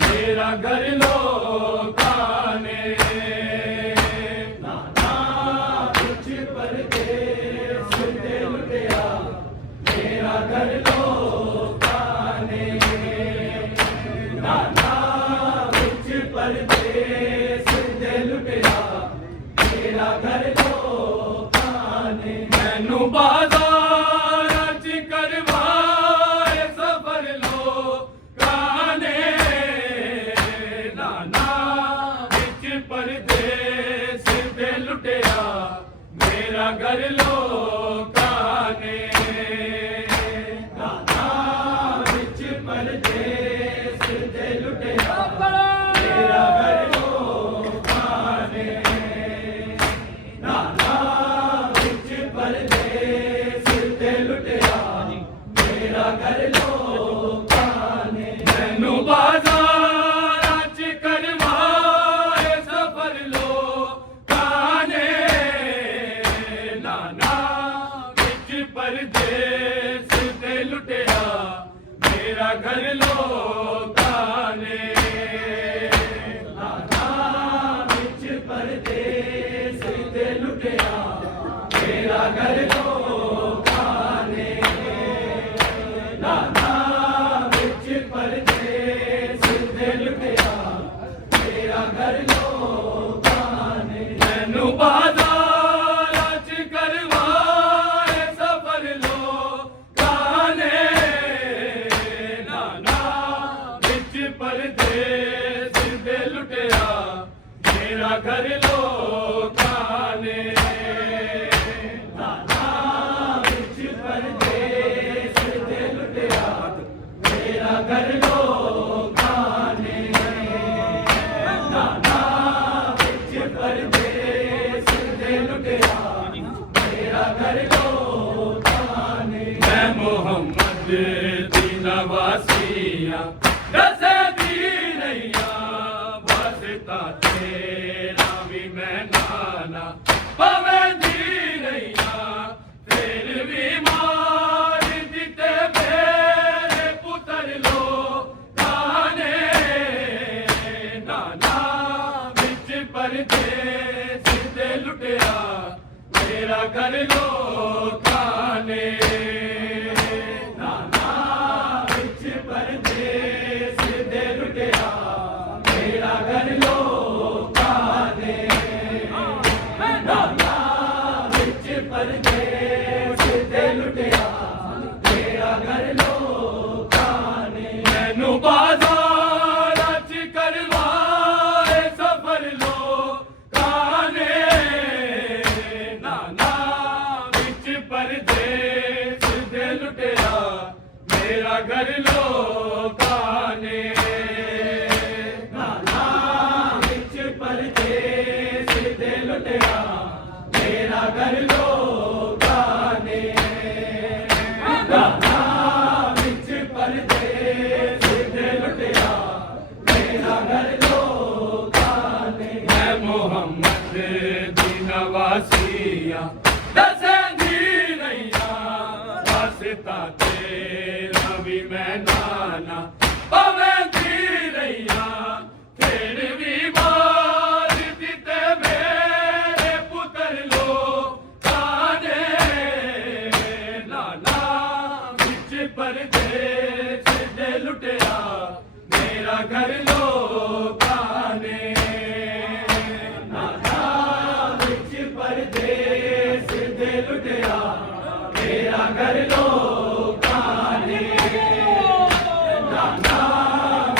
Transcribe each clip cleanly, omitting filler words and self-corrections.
मेरा घर लोकां ने नाना कुछ परदेस दे लुटिया मेरा घर लोकां ने नाना कुछ परदेस दे लुटिया मेरा घर लोकां ने मैनू बाज़ार च करवाए सफर लोकां ने नाना विच परदेस दे लुटिया मेरा घर लोकां ने नाना विच परदेस दे लुटिया मेरा घर लोकां ने नाना विच परदेस दे लुटिया मेरा घर लोकां ने मैनू बाज़ार च करवाए सफर लोकां ने नाना विच परदेस दे लुटिया मेरा घर लोकां ने नाना विच परदेस दे लुटिया मेरा घर लोकां ने नाना विच परदेस दे लुटिया मेरा घर लोकां ने मैनू बाज़ार च करवाए सफर लोकां ने नाना विच परदेस दे लुटिया मेरा घर लोकां ने नाना विच परदेस दे लुटिया मेरा घर लोकां ने नाना विच परदेस दे लुटिया मेरा घर लोकां ने मैं मोहम्मद दी नवासिया दसे दी नैया वास्ता तेरा भी मैं नाना पवे दी नैया फिर भी मार दिते मेरे पुत्र लोकां ने नाना विच परदेस दे लुटिया मेरा घर लोकां ने नाना विच परदेस दे लुटिया मेरा घर लोकां ने नाना विच परदेस दे लुटिया मेरा घर लोकां ने मैनू बाज़ार च करवाए सफर लोकां ने नाना विच परदेस दे लुटिया मेरा घर लोकां ने नाना विच परदेस दे लुटिया मेरा घर लोकां ने नाना विच परदेस दे लुटिया मेरा घर लोकां ने मैं मोहम्मद दी नवासिया दसे दी नैया वास्ता तेरा भी मैं नाना पवे दी नैया फिर भी मार दिते मेरे पुत्र लोकां ने नाना विच परदेस दे लुटिया मेरा घर लोकां ने नाना विच परदेस दे लुटिया मेरा घर लोकां ने नाना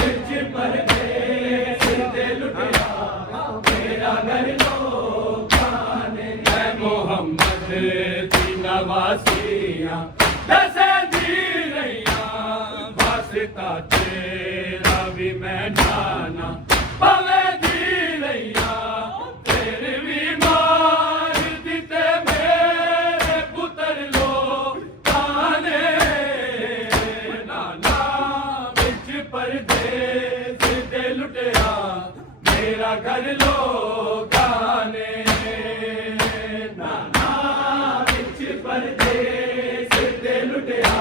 विच परदेस दे लुटिया मेरा घर लोकां ने मैं मोहम्मद दी नवासिया दसे दी नैया वास्ता तेरा भी मैं नाना पवे दी नैया फिर भी मार दिते मेरे पुत्र लोकां ने नाना विच परदेस दे लुटिया मेरा घर लोकां ने नाना विच परदेस दे लुटिया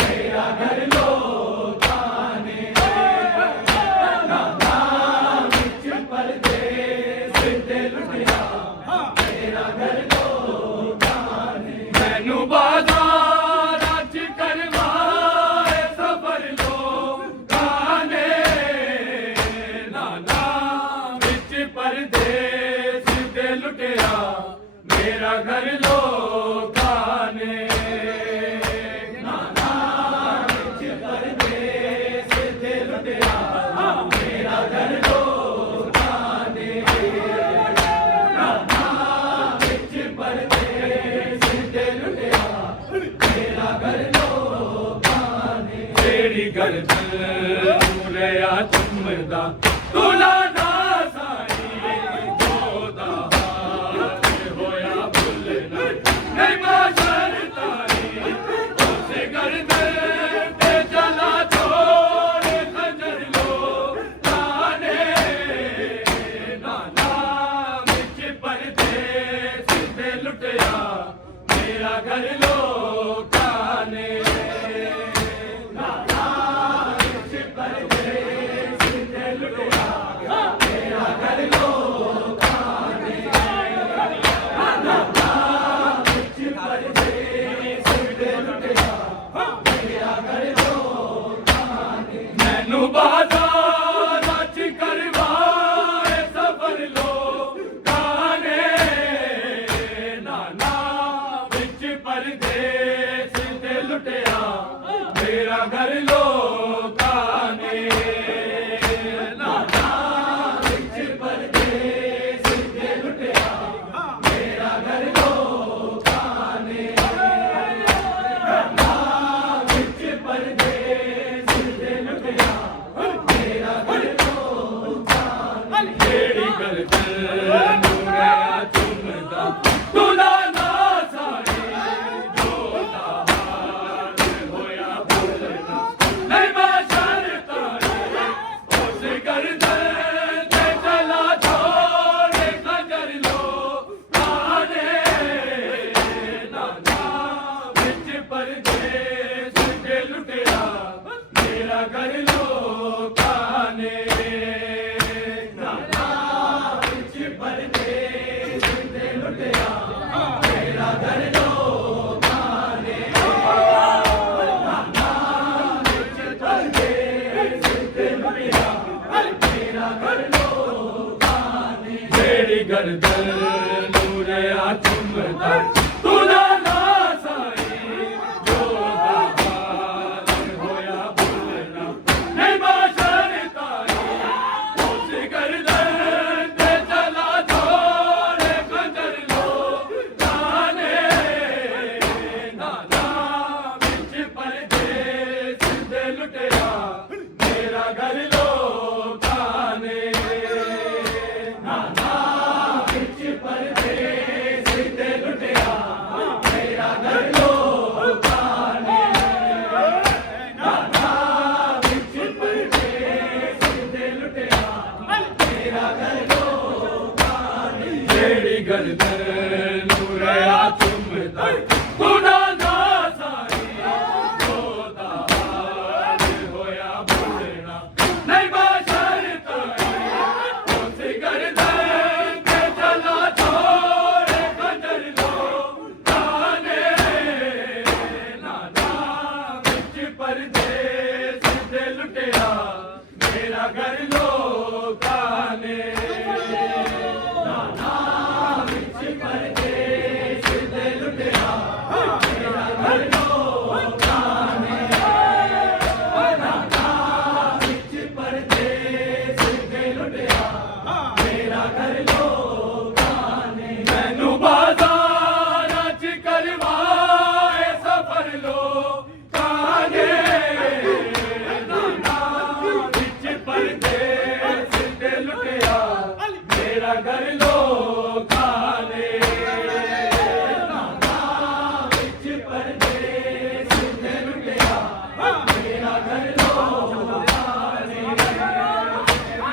मेरा घर लोकां ने ਘਰ ਲੋਕਾਂ ਨੇ ਨਾਨਾ ਵਿੱਚ ਪਰਦੇਸ ਦੇ ਲੁਟਿਆ ਮੇਰਾ ਘਰ ਲੋਕਾਂ ਨੇ ਨਾਨਾ ਵਿੱਚ ਪਰਦੇਸ ਦੇ ਲੁਟਿਆ ਮੇਰਾ ਘਰ ਲੋਕਾਂ ਨੇ ਤੇਰੀ ਗਰਦਨ ਨੂੰ ਲਿਆ ਚੁੰਮਦਾ ਤੁਲਾ ਨਾ ਸਾਈ ਜੋਦਾ ਹਾਲ ਹੋਇਆ ਭੁੱਲਣਾ ਨਹੀਂ ਮਾਸ਼ਰ ਤਾਰੀ ਉਸੇ ਗਰਦਨ ਤੇ ਚਲਾ ਛੋੜ ਖੰਜਰ ਲੋ ਤਾਨੇ ਨਾਨਾ ਵਿੱਚ ਪਰਦੇਸ ਦੇ ਲੁਟਿਆ ਮੇਰਾ ਘਰ ਲੋਕਾਂ ਨੇ ਨਾਨਾ ਵਿੱਚ ਪਰਦੇਸ ਦੇ ਲੁਟਿਆ ਮੇਰਾ ਘਰ ਲੋਕਾਂ ਨੇ ਨਾਨਾ ਵਿੱਚ ਪਰਦੇਸ ਦੇ ਲੁਟਿਆ ਮੇਰਾ ਘਰ ਲੋਕਾਂ ਨੇ ਮੈਨੂੰ ਬਾਜ਼ਾਰਾਂ ਚ ਕਰਵਾਏ ਸਫਰ ਲੋਕਾਂ ਨੇ ਨਾਨਾ ਵਿੱਚ ਪਰਦੇਸ ਤੇ ਲੁਟਿਆ ਮੇਰਾ ਘਰ ਲੋਕਾਂ ਨੇ ਨਾਨਾ ਵਿੱਚ ਪਰਦੇਸ ਤੇ ਲੁਟਿਆ ਮੇਰਾ ਘਰ ਲੋਕਾਂ ਨੇ ਨਾਨਾ ਵਿੱਚ ਪਰਦੇਸ ਤੇ ਲੁਟਿਆ ਮੇਰਾ ਘਰ ਲੋਕਾਂ ਨੇ ਜਿਹੜੀ ਗਰਦਨ ਨੂੰ ਰਿਆ ਚੁੰਮਦਾ ਤੁਲਾ ਨਾ ਸਾਈ ਜੋਦਾ ਹਾਲ ਹੋਇਆ ਭੁੱਲਣਾ ਨਹੀਂ ਮਾਸ਼ਰ ਤਾਰੀ ਉਸ ਗਰਦਨ ਤੇ ਚਲਾ ਛੋੜ ਖੰਜਰ ਲੋਕਾਂ ਨੇ ਨਾਨਾ ਵਿੱਚ ਪਰਦੇਸ ਤੇ ਲੁਟਿਆ ਮੇਰਾ ਘਰ ਲੋਕਾਂ ਨੇ ਨਾਨਾ ਵਿੱਚ ਪਰਦੇਸ ਤੇ ਲੁਟਿਆ ਮੇਰਾ ਘਰ ਲੋਕਾਂ ਨੇ ਨਾਨਾ ਵਿੱਚ ਪਰਦੇਸ ਤੇ ਲੁਟਿਆ ਮੇਰਾ ਘਰ ਲੋਕਾਂ ਨੇ ਜਿਹੜੀ ਗਰਦਨ ਨੂੰ ਰਿਆ ਚੁੰਮਦਾ ਤੁਲਾ ਨਾ ਸਾਈ ਜੋਦਾ ਹਾਲ ਹੋਇਆ ਭੁੱਲਣਾ ਨਹੀਂ ਮਾਸ਼ਰ ਤਾਰੀ ਉਸ ਗਰਦਨ ਤੇ ਚਲਾ ਛੋੜ ਖੰਜਰ ਲੋਕਾਂ ਨੇ ਨਾਨਾ ਵਿੱਚ ਪਰਦੇਸ ਦੇ ਲੁਟਿਆ ਮੇਰਾ ਘਰ ਲੋਕਾਂ ਨੇ ਨਾਨਾ ਵਿੱਚ ਪਰਦੇਸ ਤੇ ਲੁਟਿਆ ਮੇਰਾ ਘਰ ਲੋਕਾਂ ਨੇ ਨਾਨਾ ਵਿੱਚ ਪਰਦੇਸ ਤੇ ਲੁਟਿਆ ਮੇਰਾ ਘਰ ਲੋਕਾਂ ਨੇ ਜਿਹੜੀ ਗਰਦਨ ਨੂੰ ਰਿਆ ਚੁੰਮਦਾ ਤੁਲਾ ਨਾ ਸਾਈ ਜੋਦਾ ਹਾਲ ਹੋਇਆ ਭੁੱਲਣਾ ਨਹੀਂ ਮਾਸ਼ਰ ਤਾਰੀ ਉਸ ਗਰਦਨ ਤੇ ਚਲਾ ਛੋੜ ਖੰਜਰ ਲੋਕਾਂ ਨੇ ਨਾਨਾ ਵਿੱਚ ਪਰਦੇਸ ਤੇ ਲੁਟਿਆ ਮੇਰਾ ਘਰ ਲੋਕਾਂ ਨੇ ਨਾਨਾ ਵਿੱਚ ਪਰਦੇਸ ਤੇ ਲੁਟਿਆ ਮੇਰਾ ਘਰ ਲੋਕਾਂ ਨੇ ਨਾਨਾ ਵਿੱਚ ਪਰਦੇਸ ਤੇ ਲੁਟਿਆ ਮੇਰਾ ਘਰ ਲੋਕਾਂ ਨੇ ਮੈਨੂੰ ਬਾਜ਼ਾਰਾਂ ਚ ਕਰਵਾਏ ਸਫਰ ਲੋਕਾਂ ਨੇ ਨਾਨਾ ਵਿੱਚ ਪਰਦੇਸ ਤੇ ਲੁਟਿਆ ਮੇਰਾ ਘਰ ਲੋਕਾਂ ਨੇ ਨਾਨਾ ਵਿੱਚ ਪਰਦੇਸ ਤੇ ਲੁਟਿਆ ਮੇਰਾ ਘਰ ਲੋਕਾਂ ਨੇ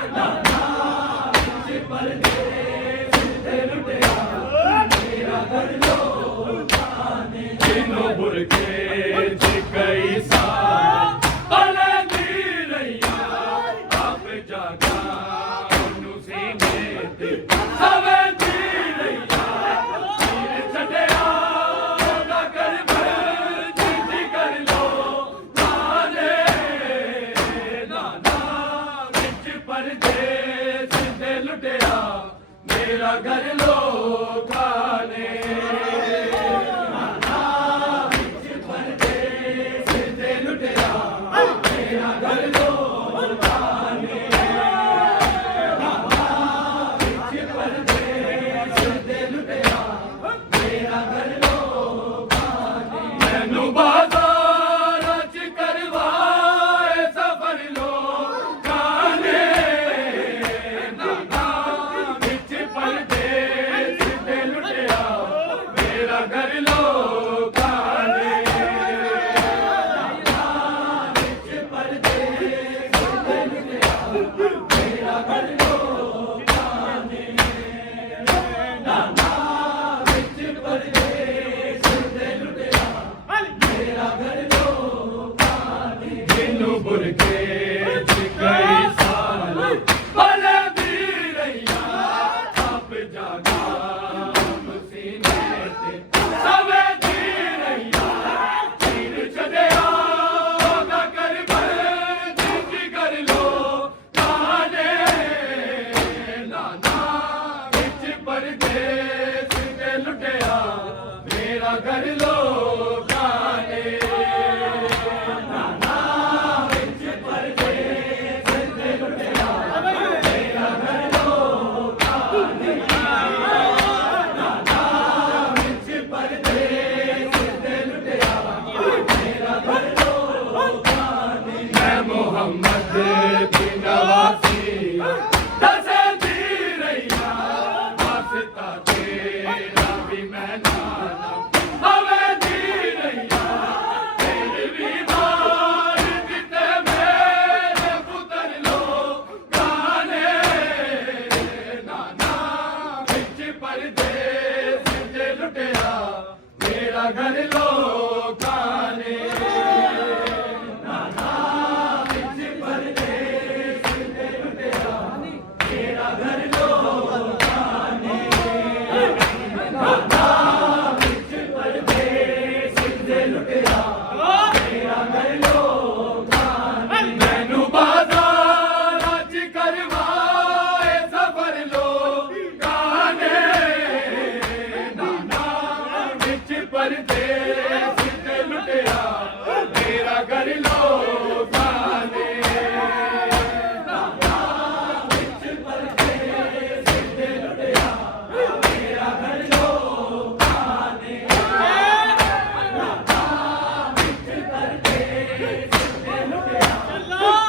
ਨਾਨਾ ਵਿੱਚ ਪਰਦੇਸ ਤੇ ਲੁਟਿਆ ਮੇਰਾ ਘਰ ਲੋਕਾਂ ਨੇ ਜਿਨੋਂ ਬੁਰਕੇ ਚ ਕਈ ਸਾਲ ਪਲਦੀ ਰਹੀਆਂ ਆਪ ਜਾਗਾ ਉਹਨੂੰ ਸੀਨੇ ਤੇ ਸਵੇਂਦੀ ਰਹੀਆਂ ਵੀਰ ਛੱਡਿਆ ਉਹਦਾ ਘਰ ਭਰ ਜਿੱਤੀ ਕਰ ਲੋ ਨਾਨੇ ਨਾਨਾ ਵਿੱਚ ਪਰਦੇਸ ਤੇ ਲੁਟਿਆ ਮੇਰਾ ਘਰ ਲੋਕਾਂ ਨੇ ਵਿੱਚ ਪਰਦੇਸ ਤੇ ਲੁੱਟਿਆ ਮੇਰਾ ਘਰ ਲੋਕਾਂ ਨੇ ਵਿੱਚ ਪਰਦੇਸ ਤੇ ਲੁੱਟਿਆ ਮੇਰਾ ਘਰ ਲੋਕਾਂ ਨੇ ਮੈਨੂੰ ਬਾਜ਼ਾਰਾਂ ਚ ਕਰਵਾਏ ਸਫਰ ਲੋਕਾਂ ਨੇ ਵਿੱਚ ਪਰਦੇਸ ਤੇ ਲੁੱਟਿਆ ਮੇਰਾ ਘਰ ਲੋਕਾਂ ਨੇ ਵਿੱਚ ਪਰਦੇਸ ਤੇ ਲੁੱਟਿਆ ਮੇਰਾ ਘਰ ਲੋਕਾਂ ਨੇ ਵਿੱਚ ਪਰਦੇਸ ਤੇ ਲੁੱਟਿਆ ਮੇਰਾ ਘਰ ਲੋਕਾਂ ਨੇ ਜਿਹਨੂੰ ਬੁਰਕੇ ਚ ਕਈ ਸਾਲ ਭਲੇ ਵੀ ਰਹੀਆਂ ਆਪ ਜਾਗਾ ਮਸੀਨੇ ਤੇ ਸਵੇ ਦੀ ਰਹੀਆਂ ਤੀਰ ਛੱਡਿਆ ਉਹਦਾ ਕਰ ਬਰ ਜਿੰਦ ਕਰ ਲੋ ਕਾਨੇ ਨਾਨਾ ਵਿੱਚ ਪਰਦੇਸ ਤੇ ਲੁੱਟਿਆ ਮੇਰਾ ਘਰ ਲੋਕਾਂ ਨੇ ਨਾਨਾ ਵਿੱਚ ਪਰਦੇਸ ਤੇ ਲੁੱਟਿਆ ਮੇਰਾ ਘਰ ਲੋਕਾਂ ਨੇ ਨਾਨਾ ਵਿੱਚ ਪਰਦੇਸ ਤੇ ਲੁੱਟਿਆ ਮੇਰਾ ਘਰ ਲੋਕਾਂ ਨੇ ਮੈਂ ਮੁਹੰਮਦ ਦੀ ਨਵਾਸੀ ਦਸਦੀ ਰਹੀਆਂ ਵਾਸਤਾ ਤੇਰਾ ਵੀ ਮੈਂ ਨਾਨਾ ਹਵੇ ਦੀ ਰਹੀਆਂ ਤੇਰੇ ਵੀ ਮਾਰ ਦਿੱਤੇ ਮੇਰੇ ਪੁੱਤਰ ਲੋਕਾਂ ਨੇ ਨਾਨਾ ਵਿੱਚ ਪਰਦੇਸ ਤੇ ਲੁੱਟਿਆ ਮੇਰਾ ਘਰ ਲੋਕਾਂ ਨੇ ਨਾਨਾ ਵਿੱਚ ਪਰਦੇਸ ਤੇ ਲੁੱਟਿਆ ਮੇਰਾ ਘਰ ਲੋਕਾਂ ਨੇ ਨਾਨਾ ਵਿੱਚ ਪਰਦੇਸ ਤੇ ਲੁੱਟਿਆ ਮੇਰਾ ਘਰ ਲੋਕਾਂ ਨੇ ਮੈਨੂੰ ਬਾਜ਼ਾਰਾਂ ਚ ਕਰਵਾਏ ਸਫਰ ਲੋਕਾਂ ਨੇ ਨਾਨਾ ਵਿੱਚ ਪਰਦੇਸ ਤੇ ਲੁੱਟਿਆ ਮੇਰਾ ਘਰ ਲੋਕਾਂ ਨੇ ਨਾਨਾ ਵਿੱਚ ਪਰਦੇਸ ਤੇ ਲੁੱਟਿਆ ਮੇਰਾ ਘਰ ਲੋਕਾਂ ਨੇ ਨਾਨਾ ਵਿੱਚ ਪਰਦੇਸ ਤੇ ਲੁੱਟਿਆ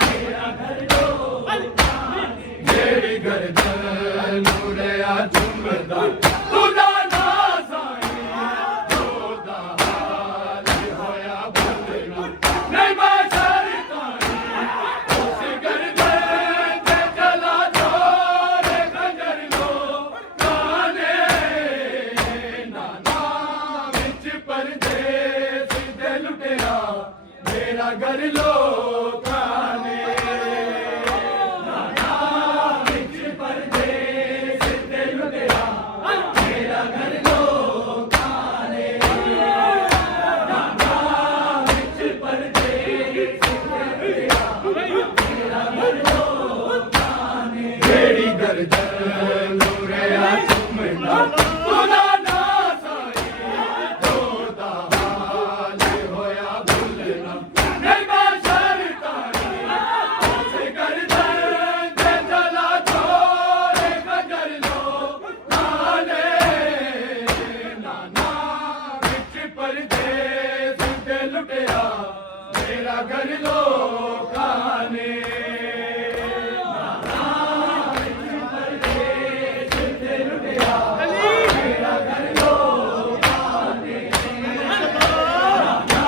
ਮੇਰਾ ਘਰ ਲੋਕਾਂ ਨੇ ਜਿਹੜੀ ਗਰਦਨ ਨੂੰ ਰਿਆ ਝੁੰਮਦਾ ਉਹਦਾ ਨਾ ਸਾਈਂ ਉਹਦਾ ਹਾਲ ਹੋਇਆ ਬਦਨਾ ਨਹੀਂ ਮੈਂ ਸ਼ਰਤਾਂ ਉਸ ਗਰਦਨ ਤੇ ਚਲਾ ਜੋਰੇ ਖੰਜਰ ਲੋਕਾਂ ਨੇ ਨਾਨਾ ਵਿੱਚ ਪਰਦੇਸ ਤੇ ਲੁੱਟਿਆ ਮੇਰਾ ਘਰ ਲੋਕਾਂ ਨੇ ਨਾਨਾ ਵਿੱਚ ਪਰਦੇਸ ਤੇ ਲੁੱਟਿਆ ਮੇਰਾ ਘਰ ਲੋਕਾਂ ਨੇ ਨਾਨਾ ਵਿੱਚ ਪਰਦੇਸ ਤੇ ਲੁੱਟਿਆ ਮੇਰਾ ਘਰ ਲੋਕਾਂ ਨੇ ਜਿਹੜੀ ਗਰਦਨ ਨੂੰ ਰਿਆ ਝੁੰਮਦਾ ਉਹਦਾ ਨਾ ਸਾਈਂ ਉਹਦਾ ਹਾਲ ਹੋਇਆ ਭੁੱਲਣਾ ਨਹੀਂ ਮੈਂ ਸ਼ਰਤਾਂ ਉਸ ਗਰਦਨ ਤੇ ਚਲਾ ਜੋਰੇ ਖੰਜਰ ਲੋਕਾਂ ਨੇ ਨਾਨਾ ਵਿੱਚ ਪਰਦੇਸ ਤੇ ਲੁੱਟਿਆ ਮੇਰਾ ਘਰ ਲੋਕਾਂ ਨੇ ਨਾਨਾ ਵਿੱਚ ਪਰਦੇਸ ਤੇ ਲੁੱਟਿਆ ਮੇਰਾ ਘਰ ਲੋਕਾਂ ਨੇ ਨਾਨਾ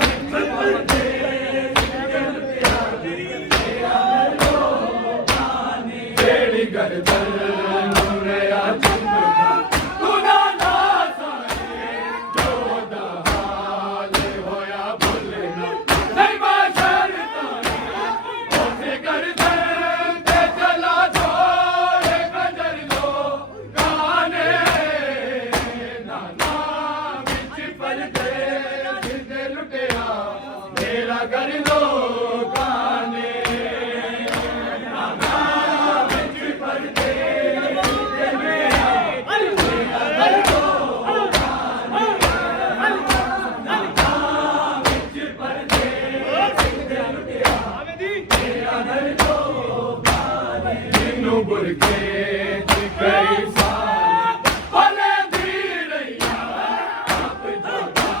ਵਿੱਚ ਪਰਦੇਸ ਤੇ ਲੁੱਟਿਆ ਮੇਰਾ ਘਰ ਲੋਕਾਂ ਨੇ ਜਿਹੜੀ ਗਰਦਨ ਨੂੰ ਰਿਆ ਝੁੰਮਦਾ ਉਹਦਾ ਨਾ ਸਾਈਂ ਉਹਦਾ ਹਾਲ ਹੋਇਆ ਭੁੱਲਣਾ ਨਹੀਂ ਮੈਂ ਸ਼ਰਤਾਂ ਉਸ ਗਰਦਨ ਤੇ ਚਲਾ ਜੋਰੇ ਖੰਜਰ ਲੋਕਾਂ ਨੇ ਨਾਨਾ ਵਿੱਚ ਪਰਦੇਸ ਤੇ ਲੁੱਟਿਆ ਮੇਰਾ ਘਰ ਲੋਕਾਂ ਨੇ ਨਾਨਾ ਵਿੱਚ ਪਰਦੇਸ ਮੈਨੂੰ ਬੁਰਕੇ ਚ ਕਈ ਸਾਲ ਭਲੇ ਦੀ ਰਹੀਆਂ ਆਪ ਜੋਗਾ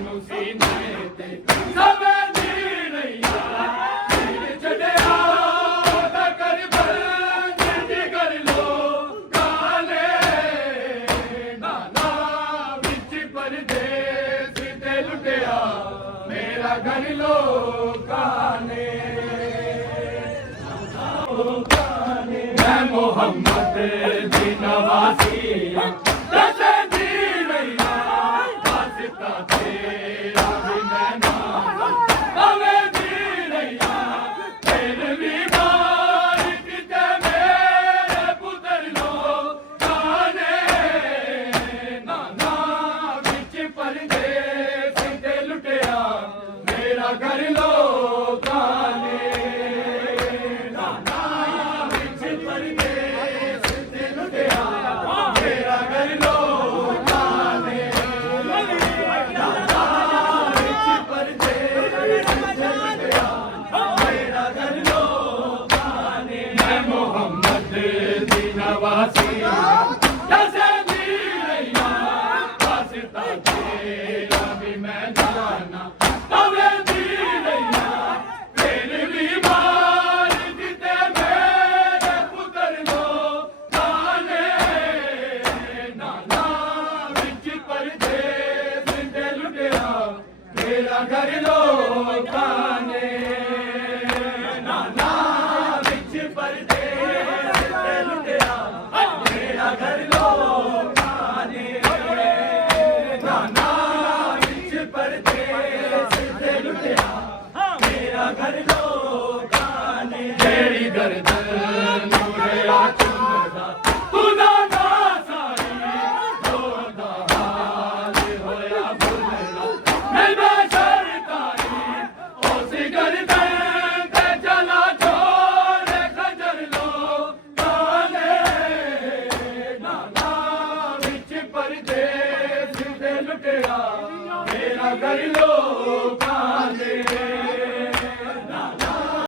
ਨੂੰ ਸੀਨੇ ਤੇ ਸਵੇ ਦੀ ਰਹੀਆਂ ਦਿਲ ਛੱਡਿਆ ਤਾਂ ਕਰ ਬੰਦ ਕਰ ਲੋ ਕਾਲੇ ਨਾਨਾ ਵਿੱਚ ਪਰਦੇਸ ਤੇ ਲੁੱਟਿਆ ਮੇਰਾ ਘਰ ਲੋਕਾਂ ਨੇ मैं मोहम्मद दी नवासी दसे दी रैया वास्ता तेरा भी मैं नाम अवे दी रैया फिर भी मार किते मेरे पुत्र लो काने नाना विच परदेस ते लुटिया मेरा घर लोकां ने नवासी दसे दी रैया वास्ता तेरा भी मैं जाना अवे दी रैया फिर भी मार दिते मेरे पुत्र लो काने नाना विच परदेस ते लुटिया मेरा घर लोकां ने नाना विच परदेस ते लुटिया घर लोकां ने नाना विच परदेस ते लुटिया मेरा घर लोकां ने जेड़ी गर्दन मुड़िया चुमदा खुदा दा सारी होदा हाल होया भुलना मैं बेशरताई उस गर्दन ते चला छोड़ खजर लोकां ने परदेस ते लुटिया मेरा घर लोकां